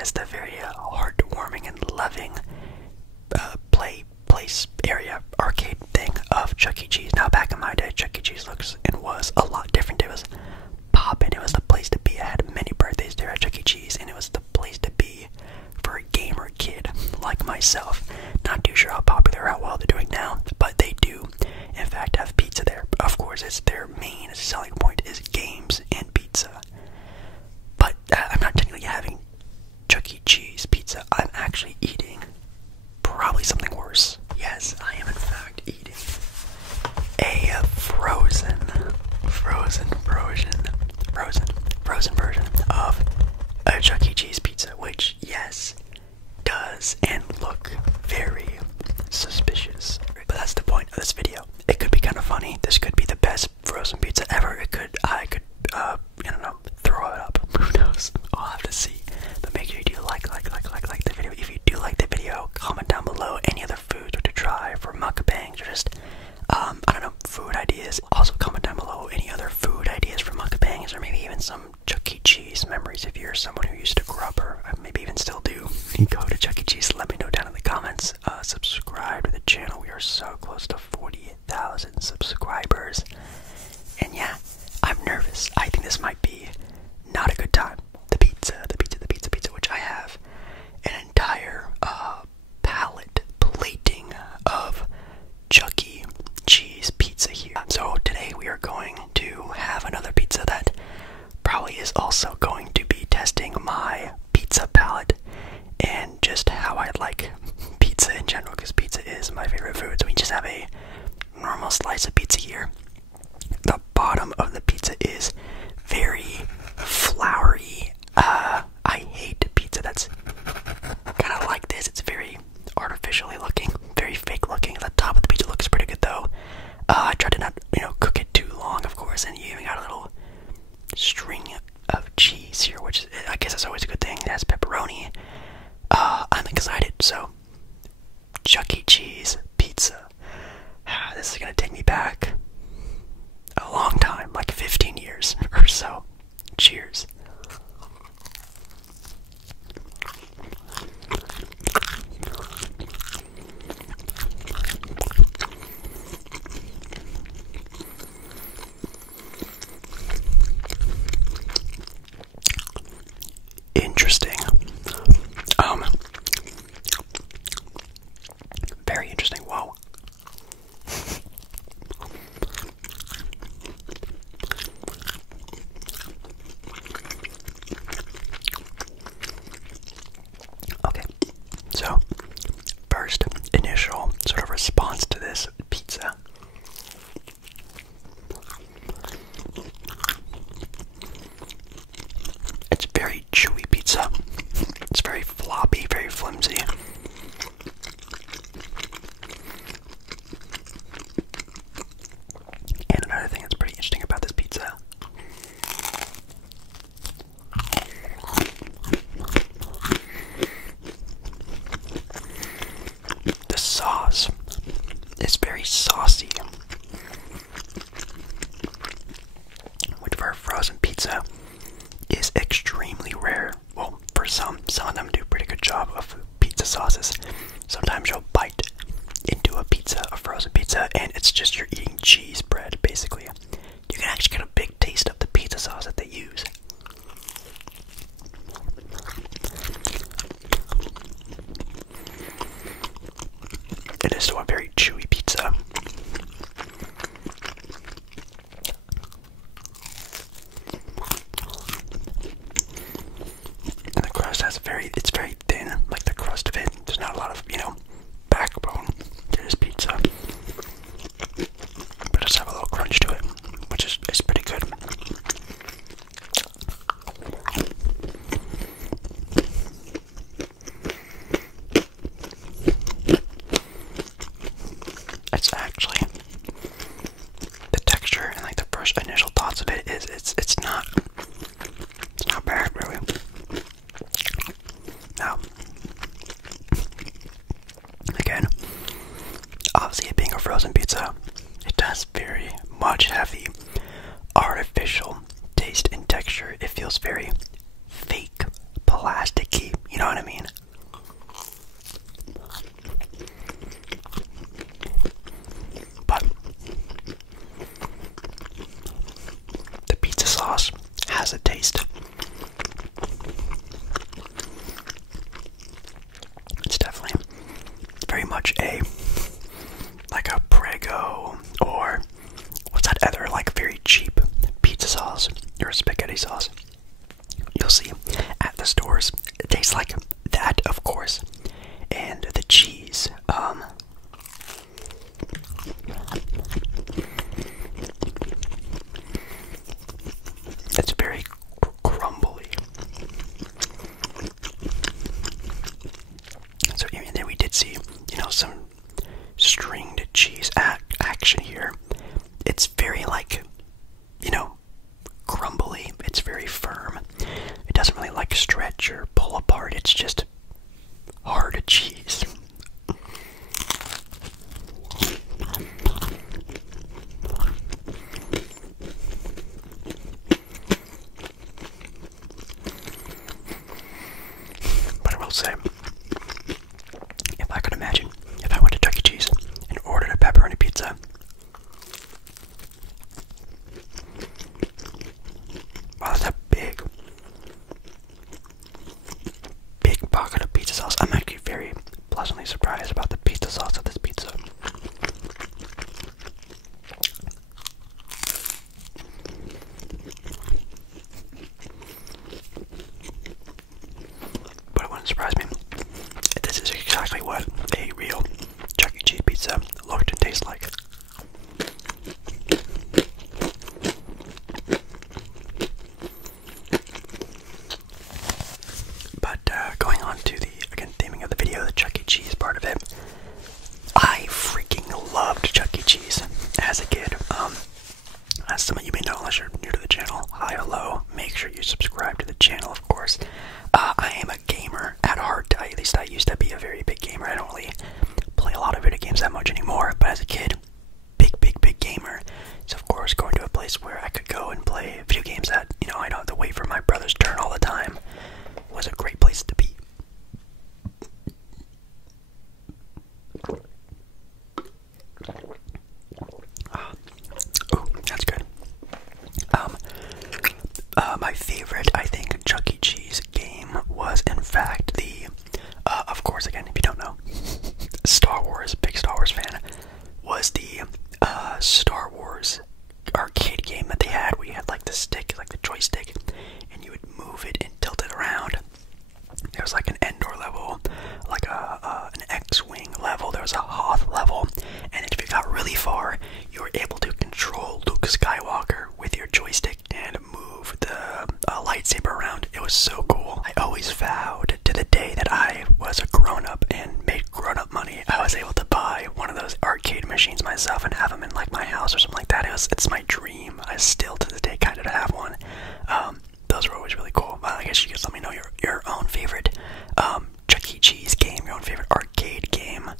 as the very heartwarming and loving place area arcade thing of Chuck E. Cheese. Now, back in my day, Chuck E. Cheese looks and was a lot different. It was poppin'. It was the place to be. I had many birthdays there at Chuck E. Cheese, and it was the place to be for a gamer kid like myself. Not too sure how popular or how well they're doing now, but they do, in fact, have pizza there. Of course, it's their main selling point is games and pizza. But I'm not technically having Chuck E. Cheese pizza. I'm actually eating probably something worse. Yes, I am in fact eating a frozen version of a Chuck E. Cheese pizza, which, yes, does and look very suspicious. But that's the point of this video. It could be kind of funny. This could be the best frozen pizza ever. I could, I don't know, throw it up. Who knows? I'll have to see. But make sure you do like the video. If you do like the video, comment down below any other foods to try for mukbangs or just, I don't know, food ideas. Also comment down below any other food ideas for mukbangs or maybe even some Chuck E. Cheese memories if you're someone who used to grow up or maybe even still do. You go to Chuck E. Cheese, let me know down in the comments. Subscribe to the channel. We are so close to 40,000 subscribers. And yeah, I'm nervous. I think this might be not a good time. The pizza, which I have an entire palette plating of Chuck E. Cheese pizza here. So today we are going to have another pizza that probably is also going to be testing my pizza palette and just how I like pizza in general, because pizza is my favorite food. So we just have a normal slice of pizza here. The bottom of the pizza is very floury. I hate pizza that's kind of like this. It's very artificially looking, very fake looking. The top of the pizza looks pretty good though. I tried to not, cook it too long, of course, and you even got a little string of cheese here, which I guess is always a good thing. It has pepperoni. I'm excited. So, Chuck E. Cheese pizza. This is gonna take me back a long time, like 15 years or so. Cheers. Interesting. Very interesting. Whoa. Okay, so first initial sort of response to this pizza. It's very chewy pizza. It's very floppy, very flimsy. And another thing that's pretty interesting about this pizza, the sauce is very saucy, which for a frozen pizza is extremely rare. Well, for some of them do a pretty good job of pizza sauces. Sometimes you'll bite into a pizza, a frozen pizza, and it's just you're eating cheese bread, basically. You can actually get a big taste of the pizza sauce that they use. It is still a very chewy pizza. And the crust has it's very thin, like the crust of it. There's not a lot of, backbone to this pizza. But it does have a little crunch to it, which is pretty good. It's actually, the texture and like the first initial thoughts of it is it's not bad really. Now, much like a Prego, or what's that other like very cheap pizza sauce or spaghetti sauce you'll see at the stores. It tastes like that, of course, and the cheese. It's very crumbly. So, and then we did see, some stringed cheese action here. It's very like, crumbly. It's very firm. It doesn't really like stretch or pull apart. It's just hard cheese. But I will say, if I could imagine, if I went to Chuck E. Cheese and ordered a pepperoni pizza, wow, that's a big pocket of pizza sauce. I'm actually very pleasantly surprised about the pizza sauce of this pizza. But it wouldn't surprise me. This is exactly what a real Chuck E. Cheese pizza looked and tastes like. Going on to the, again, theming of the video, the Chuck E. Cheese part of it. I freaking loved Chuck E. Cheese as a kid. As some of you may know, unless you're new to the channel, hi, hello, make sure you subscribe to the channel, of course. I am a gamer at heart. At least I used to be a very big gamer. I don't really play a lot of video games that much anymore, but as a kid, big gamer. So of course, going to a place where I could go and play video games that, I don't have to wait for my brother's turn all the time was a great place to be. Oh, that's good. My favorite, I think, Chuck E. Cheese game was, in fact, the, of course, again, if you don't know, Star Wars, big Star Wars fan, was the, Star Wars arcade game that they had, where you had, like, the stick, like the joystick, and you would move it and tilt it around. There was, like, an Endor level, like an X-Wing level, there was a Hoth level, and if you got really far, you were able to control Luke Skywalker with your joystick and move the lightsaber around. It was so cool. I always vowed to the day that I was a grown-up and made grown-up money, I was able to buy one of those arcade machines myself and have them in, like, my house or something like that. It's my dream. I still, to this day, kind of have one. Those were always really cool. I guess you guys let me know your own favorite Chuck E. Cheese game, your own favorite arcade game.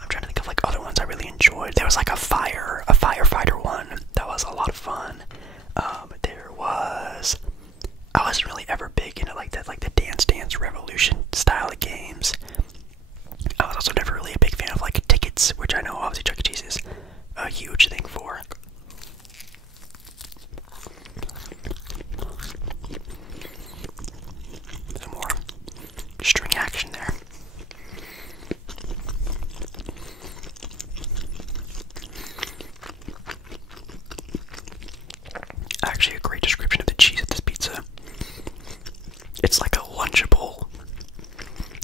I'm trying to think of like other ones I really enjoyed. There was like a firefighter one that was a lot of fun. I wasn't really ever big into like the Dance Dance Revolution style of games. I was also never really a big fan of like tickets, which I know obviously Chuck E. Cheese is a huge thing for. Some more string action there. Actually, a great description of the cheese of this pizza. It's like a Lunchable.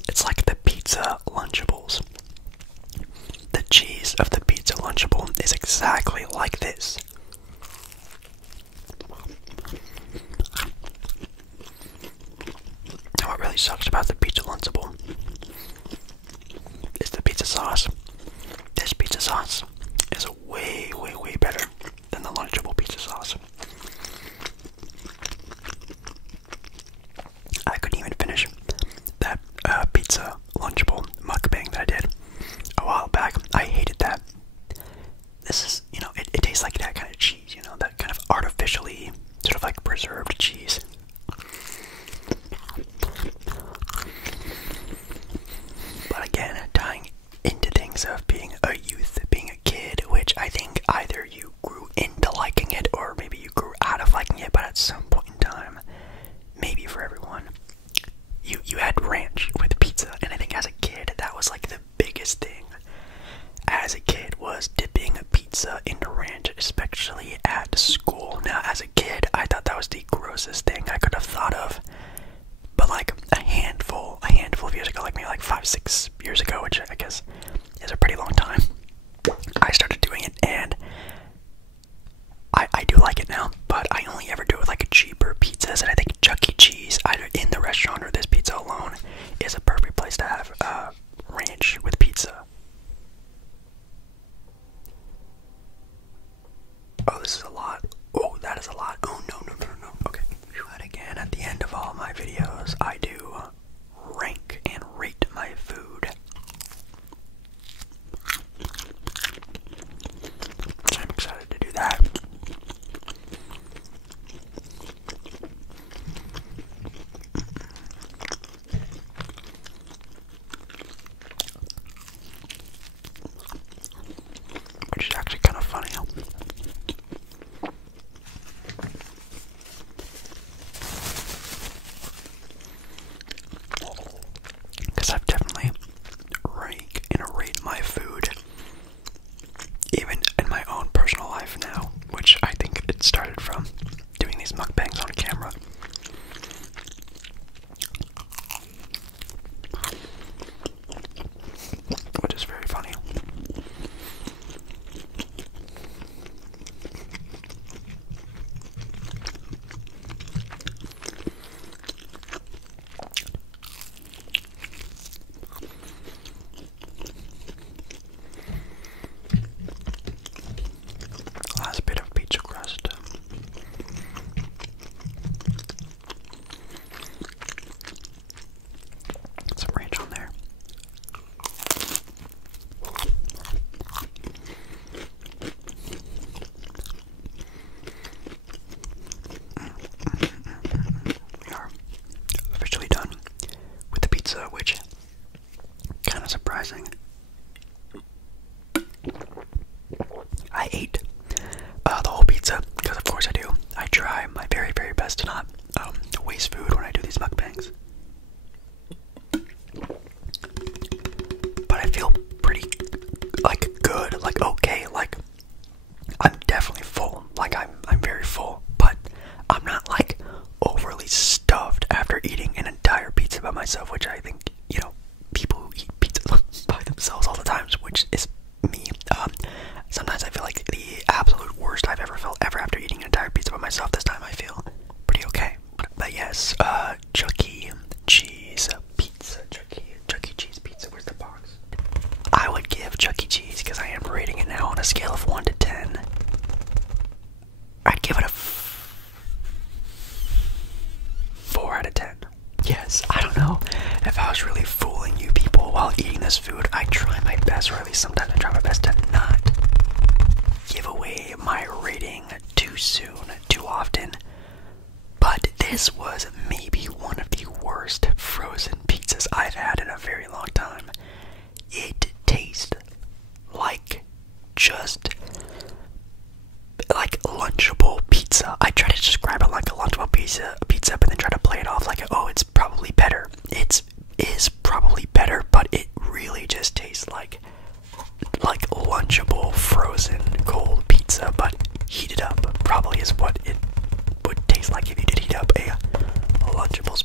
It's like the pizza Lunchables. The cheese of the pizza Lunchable is exactly like this. Now, what really sucks about the pizza Lunchable is the pizza sauce. This pizza sauce is way better than the Lunchable pizza sauce. I couldn't even finish that pizza Lunchable mukbang that I did a while back. I hated that. This is, it tastes like that kind of cheese, that kind of artificially sort of like preserved cheese. But again, tying into things of being a youth, being a kid, which I think either you grew into liking it or maybe you grew out of liking it, but at some point in time, maybe for everyone, you 5-6 years ago, which I guess is a pretty long time, I started doing it, and I do like it now, but I only ever do it with like cheaper pizzas, and I think Chuck E. Cheese, either in the restaurant or this pizza alone, is a perfect place to have ranch with pizza. Oh, this is a lot. Oh, that is a lot. Oh, no. Okay. But again, at the end of all my videos, I do rank and rate my food. So I'm excited to do that. Which is actually kind of funny. Because I've definitely rank and rate my food, even in my own personal life now, which I think it started from doing these mukbangs on camera. Which is very funny. Last bit of pizza crust. Some ranch on there. We are officially done with the pizza, which kind of surprising. I ate the whole pizza, because of course I do. I try my very, very best to not waste food when I do these mukbangs. But I feel pretty, like, good, like, okay, like, I'm definitely full, like, I'm very full, but I'm not, like, overly stuffed after eating an entire pizza by myself, which I think, you know, people who eat pizza by themselves all the time, which is me. Sometimes I feel like the absolute worst I've ever felt ever after eating an entire pizza by myself. This time I feel pretty okay. But yes, Chuck E. Cheese pizza. Chuck E. Cheese pizza. Where's the box? I would give Chuck E. Cheese, because I am rating it now on a scale of 1 to 10. I'd give it a 4 out of 10. Yes, I don't know if I was really fooling you people while eating this food. I try my best, or at least sometimes I try my best to not give away my rating too soon, too often. But this was maybe one of the worst frozen pizzas I've had in a very long time. It tastes like just like lunchable pizza. I try to describe it like a lunchable pizza, but then try to play it off like, oh, it's probably better. It is probably better, but it really just tastes like lunchable frozen cold pizza, but heated up. Probably is what it would taste like if you did heat up a lunchable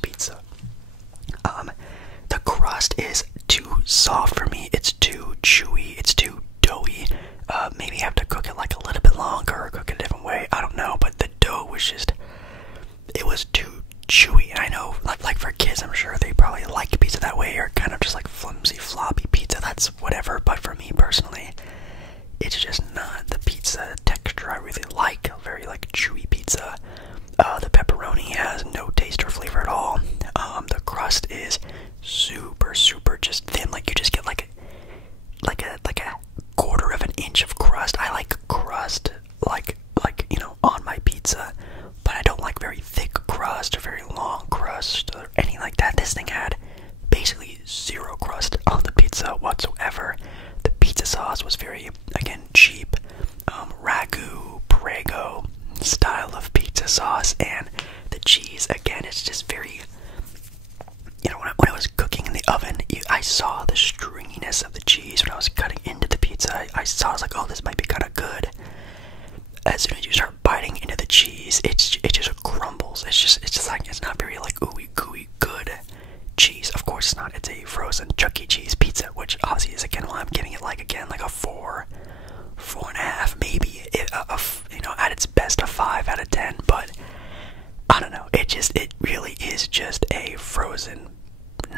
just a frozen,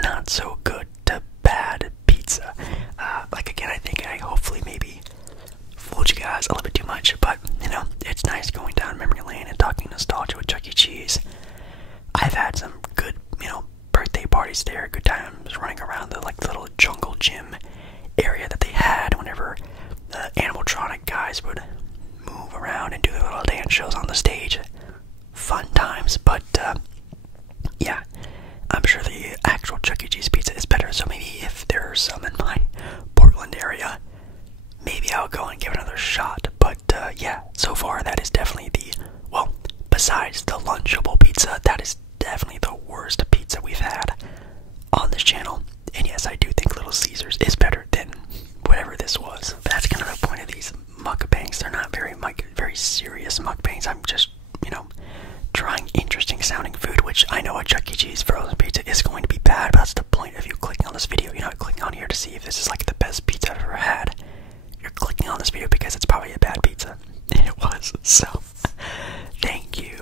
not so good to bad pizza. Like again, I hopefully maybe fooled you guys a little bit too much, but you know, it's nice going down memory lane and talking nostalgia with Chuck E. Cheese. I've had some good, you know, birthday parties there, good times running around the like little jungle gym area that they had whenever the animatronic guys would move around and do their little dance shows on the stage. Fun times, but yeah, I'm sure the actual Chuck E. Cheese pizza is better, so maybe if there are some in my Portland area, maybe I'll go and give it another shot. But yeah, so far that is definitely well, besides the Lunchable pizza, that is definitely the worst pizza we've had on this channel. And yes, I do think Little Caesars is better than whatever this was. But that's kind of the point of these mukbangs. They're not very serious mukbangs. I'm just, you know, trying interesting sounding food, which I know a Chuck E. Cheese frozen pizza is going to be bad, but that's the point of you clicking on this video. You're not clicking on here to see if this is like the best pizza I've ever had. You're clicking on this video because it's probably a bad pizza. And it was. So, thank you.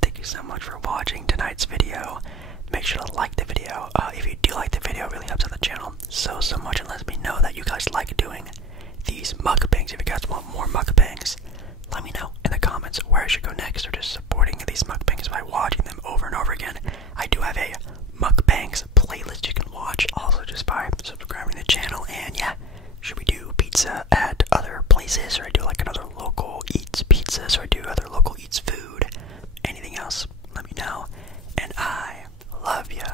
Thank you so much for watching tonight's video. Make sure to like the video. If you do like the video, it really helps out the channel so much, and lets me know that you guys like doing these mukbangs. If you guys want more mukbangs, let me know in the comments where I should go next, or just supporting these mukbangs by watching them over and over again. I do have a mukbangs playlist you can watch, also just by subscribing to the channel. And yeah, should we do pizza at other places, or I do like another local eats pizzas, or I do other local eats food, anything else, let me know. And I love ya,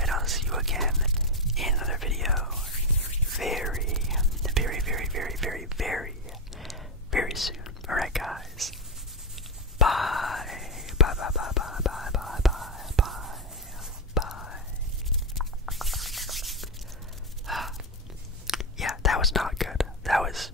and I'll see you again in another video very soon. Alright guys, bye. Yeah, that was not good. That was